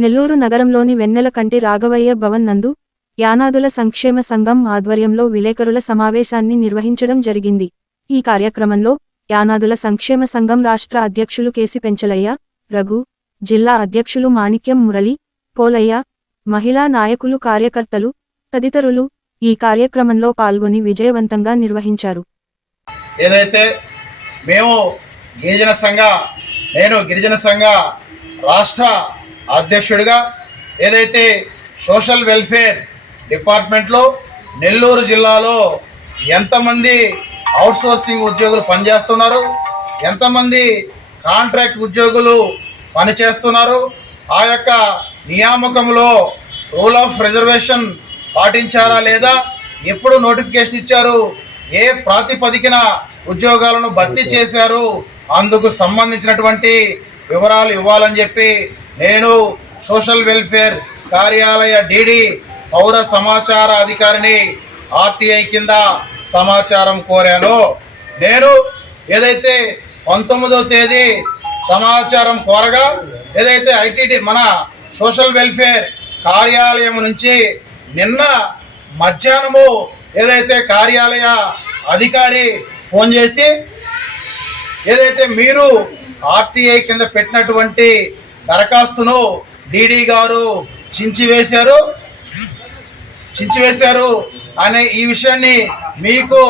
నెల్లూరు నగరంలోని వెన్నెలకంటి రాఘవయ్య భవన్ నందు యానాదుల సంక్షేమ సంఘం ఆధ్వర్యంలో విలేకరుల సమావేశాన్ని నిర్వహించడం జరిగింది. ఈ కార్యక్రమంలో యానాదుల సంక్షేమ సంఘం రాష్ట్ర అధ్యక్షులు కేసి పెంచలయ్య, రఘు, జిల్లా అధ్యక్షులు మాణిక్యం మురళి, పోలయ్య, మహిళా నాయకులు, కార్యకర్తలు తదితరులు ఈ కార్యక్రమంలో పాల్గొని విజయవంతంగా నిర్వహించారు. ఏదైతే మేము నేను గిరిజన సంఘ రాష్ట్ర అధ్యక్షుడిగా ఏదైతే సోషల్ వెల్ఫేర్ డిపార్ట్మెంట్లో నెల్లూరు జిల్లాలో ఎంతమంది అవుట్సోర్సింగ్ ఉద్యోగులు పనిచేస్తున్నారు, ఎంతమంది కాంట్రాక్ట్ ఉద్యోగులు పనిచేస్తున్నారు, ఆ యొక్క నియామకంలో రూల్ ఆఫ్ రిజర్వేషన్ పాటించారా లేదా, ఎప్పుడు నోటిఫికేషన్ ఇచ్చారు, ఏ ప్రాతిపదికన ఉద్యోగాలను భర్తీ చేశారు, అందుకు సంబంధించినటువంటి వివరాలు ఇవ్వాలని చెప్పి నేను సోషల్ వెల్ఫేర్ కార్యాలయ డిడి పౌర సమాచార అధికారిని ఆర్టీఐ కింద సమాచారం కోరాను. నేను ఏదైతే 19వ తేదీ సమాచారం కోరగా ఏదైతే ఐటీడీ మన సోషల్ వెల్ఫేర్ కార్యాలయం నుంచి నిన్న మధ్యాహ్నము ఏదైతే కార్యాలయ అధికారి ఫోన్ చేసి ఏదైతే మీరు ఆర్టీఐ కింద పెట్టినటువంటి దరఖాస్తును డీడీ గారు చించివేశారు అనే ఈ విషయాన్ని మీకు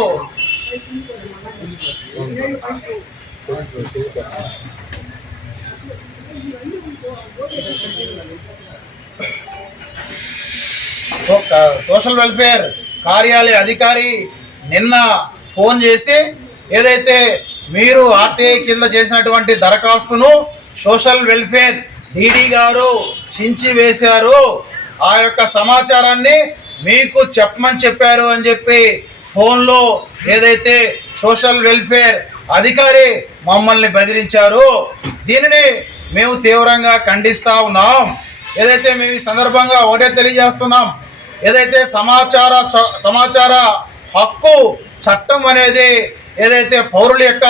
సోషల్ వెల్ఫేర్ కార్యాలయ అధికారి నిన్న ఫోన్ చేసి ఏదైతే మీరు ఆర్టీఐ కింద చేసినటువంటి దరఖాస్తును సోషల్ వెల్ఫేర్ డీడీ గారు చించివేశారు, ఆ యొక్క సమాచారాన్ని మీకు చెప్పమని చెప్పారు అని చెప్పి ఫోన్లో ఏదైతే సోషల్ వెల్ఫేర్ అధికారి మమ్మల్ని బెదిరించారు. దీనిని మేము తీవ్రంగా ఖండిస్తూ ఉన్నాం. ఏదైతే మేము ఈ సందర్భంగా ఒకటే తెలియజేస్తున్నాం, ఏదైతే సమాచార హక్కు చట్టం అనేది ఏదైతే పౌరుల యొక్క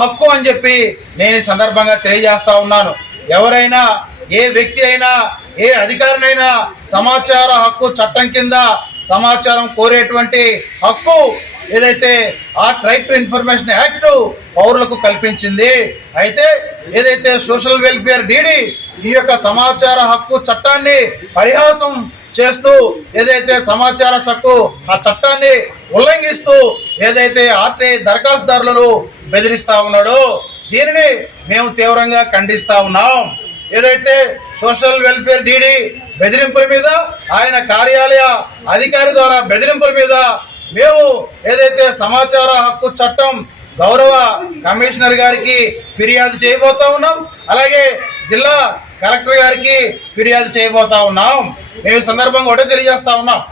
హక్కు అని చెప్పి నేను ఈ సందర్భంగా తెలియజేస్తూ ఉన్నాను. ఎవరైనా, ఏ వ్యక్తి అయినా, ఏ అధికారినైనా సమాచార హక్కు చట్టం కింద సమాచారం కోరేటువంటి హక్కు ఏదైతే రైట్ టు ఇన్ఫర్మేషన్ యాక్ట్ పౌరులకు కల్పించింది. అయితే ఏదైతే సోషల్ వెల్ఫేర్ డీడీ ఈ యొక్క సమాచార హక్కు చట్టాన్ని పరిహాసం చేస్తూ ఏదైతే సమాచార హక్కు ఆ చట్టాన్ని ఉల్లంఘిస్తూ ఏదైతే ఆర్టీఐ దరఖాస్తుదారులను బెదిరిస్తూ ఉన్నాడో దీనిని మేము తీవ్రంగా ఖండిస్తూ ఉన్నాం. ఏదైతే సోషల్ వెల్ఫేర్ డీడీ బెదిరింపుల మీద, ఆయన కార్యాలయ అధికారి ద్వారా బెదిరింపుల మీద మేము ఏదైతే సమాచార హక్కు చట్టం గౌరవ కమిషనర్ గారికి ఫిర్యాదు చేయబోతా ఉన్నాం, అలాగే జిల్లా కలెక్టర్ గారికి ఫిర్యాదు చేయబోతా ఉన్నాం. మేము ఈ సందర్భంగా ఒకటే తెలియజేస్తా ఉన్నాం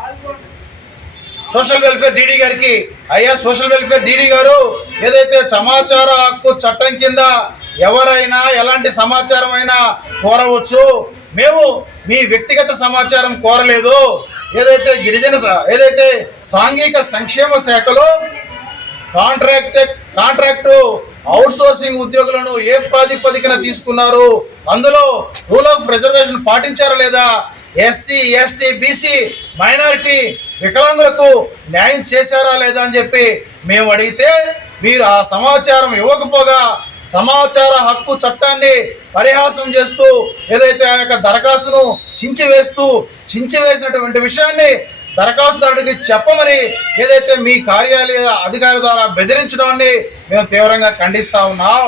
సోషల్ వెల్ఫేర్ డీడీ గారికి, అయ్యా సోషల్ వెల్ఫేర్ డీడీ గారు, ఏదైతే సమాచార హక్కు చట్టం కింద ఎవరైనా ఎలాంటి సమాచారం అయినా కోరవచ్చు, మేము మీ వ్యక్తిగత సమాచారం కోరలేదు. ఏదైతే సాంఘిక సంక్షేమ శాఖలో కాంట్రాక్టు అవుట్సోర్సింగ్ ఉద్యోగులను ఏ ప్రాతిపదికన తీసుకున్నారు, అందులో రూల్ ఆఫ్ రిజర్వేషన్ పాటించారా లేదా, ఎస్సీ ఎస్టీ బీసీ మైనారిటీ వికలాంగులకు న్యాయం చేశారా లేదా అని చెప్పి మేము అడిగితే మీరు ఆ సమాచారం ఇవ్వకపోగా సమాచార హక్కు చట్టాన్ని పరిహాసం చేస్తూ ఏదైతే ఆ యొక్క దరఖాస్తును చించివేసినటువంటి విషయాన్ని దరఖాస్తుదారుడికి చెప్పమని ఏదైతే మీ కార్యాలయ అధికారి ద్వారా బెదిరించడాన్ని మేము తీవ్రంగా ఖండిస్తా ఉన్నాం.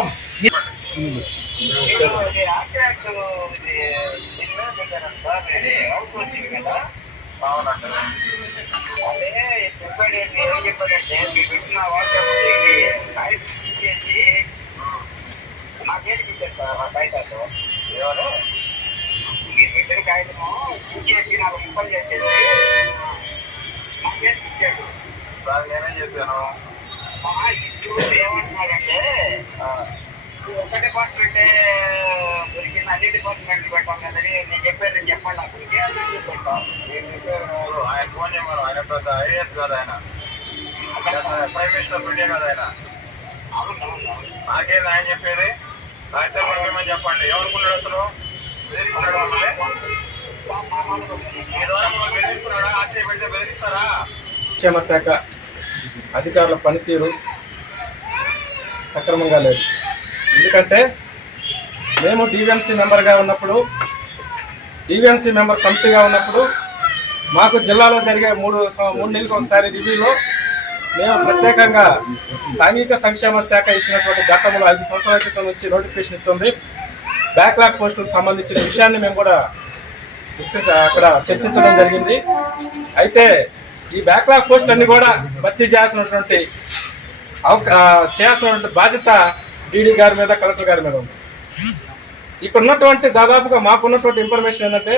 నేనేం చెప్పాను, ఏమంటున్నాడంటే ఒక డిపార్ట్మెంటే దొరికింది, అన్ని డిపార్ట్మెంట్లు పెట్టాలి కదని నేను చెప్పండి అక్కడికి ఆయన ఫోన్ చేయమను. ఆయన పెద్ద ఐఏఎస్ కాదు, ఆయన ప్రైమ్ మినిస్టర్ ఆఫ్ ఇండియా కాదు ఆయన. నాకేంది ఆయన చెప్పేది, రాజ్యాంగం చెప్పండి. ఎవరుకున్నాడు అసలు బెదిరిస్తున్నాడా మమ్మల్ని? ఈ ద్వారా మమ్మల్ని బెదిరిస్తున్నాడా? ఆర్టీఐ పెడితే బెదిరిస్తారా? సంక్షేమ శాఖ అధికారుల పనితీరు సక్రమంగా లేదు. ఎందుకంటే మేము డివిఎంసీ మెంబర్గా ఉన్నప్పుడు, డివిఎంసీ మెంబర్ కమిటీగా ఉన్నప్పుడు మాకు జిల్లాలో జరిగే మూడు నెలలకు ఒకసారి రివ్యూలో మేము ప్రత్యేకంగా సాంఘిక సంక్షేమ శాఖ ఇచ్చినటువంటి గతంలో 5 సంవత్సరాల క్రితం నుంచి నోటిఫికేషన్ ఇస్తుంది. బ్యాక్లాగ్ పోస్టులకు సంబంధించిన విషయాన్ని మేము కూడా అక్కడ చర్చించడం జరిగింది. అయితే ఈ బ్యాక్లాగ్ పోస్టులన్నీ కూడా భర్తీ చేయాల్సినటువంటి బాధ్యత డీడీ గారి మీద, కలెక్టర్ గారి మీద ఉంది. ఇక్కడ ఉన్నటువంటి దాదాపుగా మాకున్నటువంటి ఇన్ఫర్మేషన్ ఏంటంటే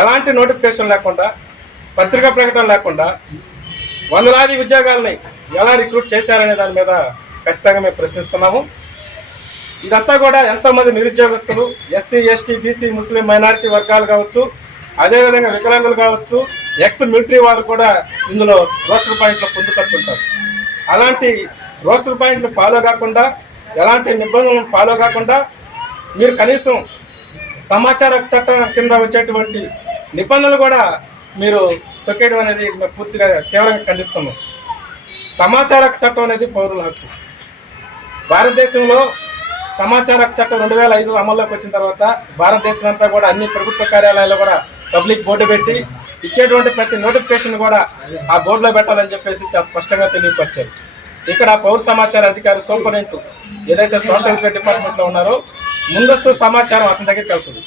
ఎలాంటి నోటిఫికేషన్ లేకుండా, పత్రికా ప్రకటన లేకుండా వందలాది ఉద్యోగాలని ఎలా రిక్రూట్ చేశారనే దాని మీద ఖచ్చితంగా మేము ప్రశ్నిస్తున్నాము. ఇదంతా కూడా ఎంతోమంది నిరుద్యోగస్తులు, ఎస్సీ, ఎస్టీ, బీసీ, ముస్లిం మైనారిటీ వర్గాలు కావచ్చు, అదేవిధంగా వికలాంగులు కావచ్చు, ఎక్స్ మిలిటరీ వారు కూడా ఇందులో రోస్టర్ పాయింట్లు పొందుపరుచుంటారు. అలాంటి రోస్టర్ పాయింట్లు ఫాలో కాకుండా, ఎలాంటి నిబంధనలను ఫాలో కాకుండా మీరు కనీసం సమాచార చట్టం కింద వచ్చేటువంటి నిబంధనలు కూడా మీరు తొక్కేయడం అనేది మేము పూర్తిగా తీవ్రంగా ఖండిస్తున్నాం. సమాచార చట్టం అనేది పౌరుల హక్కు. భారతదేశంలో సమాచార చట్టం 2005 అమల్లోకి వచ్చిన తర్వాత భారతదేశం అంతా కూడా అన్ని ప్రభుత్వ కార్యాలయాల్లో కూడా పబ్లిక్ బోర్డు పెట్టి ఇచ్చేటువంటి ప్రతి నోటిఫికేషన్ కూడా ఆ బోర్డులో పెట్టాలని చెప్పేసి చాలా స్పష్టంగా తెలియపరిచారు. ఇక్కడ పౌర సమాచార అధికారి సూపరింటెండెంట్ ఏదైతే సోషల్ వెల్ఫేర్ డిపార్ట్మెంట్లో ఉన్నారో ముందస్తు సమాచారం అతని దగ్గరికి వెళ్తుంది.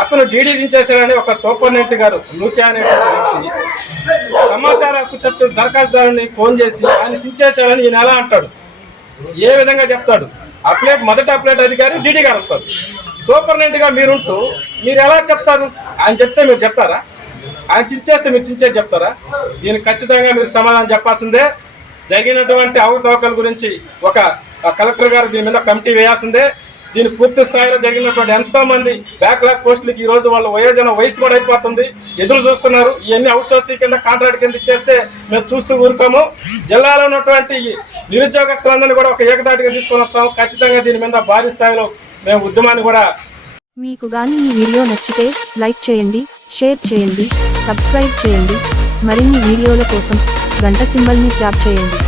అతను డీడీ దించేశాడని ఒక సూపరింటెండెంట్ గారు లూకే అనేటువంటి వ్యక్తి సమాచార హక్కు చట్టం దరఖాస్తుదారుని ఫోన్ చేసి ఆయన చించేశాడని ఈయన ఎలా అంటాడు? ఏ విధంగా చెప్తాడు? మొదటి అప్లైట్ అధికారి డీడీ గారు వస్తారు. సూపరింటెండెంట్గా మీరుంటూ మీరు ఎలా చెప్తారు? ఆయన చెప్తే మీరు చెప్తారా? ఆయన చించేస్తే మీరు చించేది చెప్తారా? దీనికి ఖచ్చితంగా మీరు సమాధానం చెప్పాల్సిందే. జరిగినటువంటి అవకతవకల గురించి ఒక కలెక్టర్ గారు దీని మీద కమిటీ వేయాల్సిందే. దీని పూర్తి స్థాయిలో జరిగినటువంటి ఎంతోమంది బ్యాక్లాగ్ పోస్టులకి ఈరోజు వాళ్ళ వయసు కూడా అయిపోతుంది, ఎదురు చూస్తున్నారు. ఇవన్నీ అవుట్సోర్సింగ్ కింద, కాంట్రాక్ట్ కింద ఇచ్చేస్తే మేము చూస్తూ ఊరుకోము. జిల్లాలో ఉన్నటువంటి నిరుద్యోగస్తులందరినీ కూడా ఒక ఏకతాటిగా తీసుకొని వస్తాము. ఖచ్చితంగా దీని మీద భారీ స్థాయిలో మేము ఉద్యమాన్ని కూడా. మీకు గాని ఈ వీడియో నచ్చితే లైక్ చేయండి, షేర్ చేయండి, సబ్స్క్రైబ్ చేయండి. మరిన్ని వీడియోల కోసం గంట సింబల్ని ట్యాప్ చేయండి.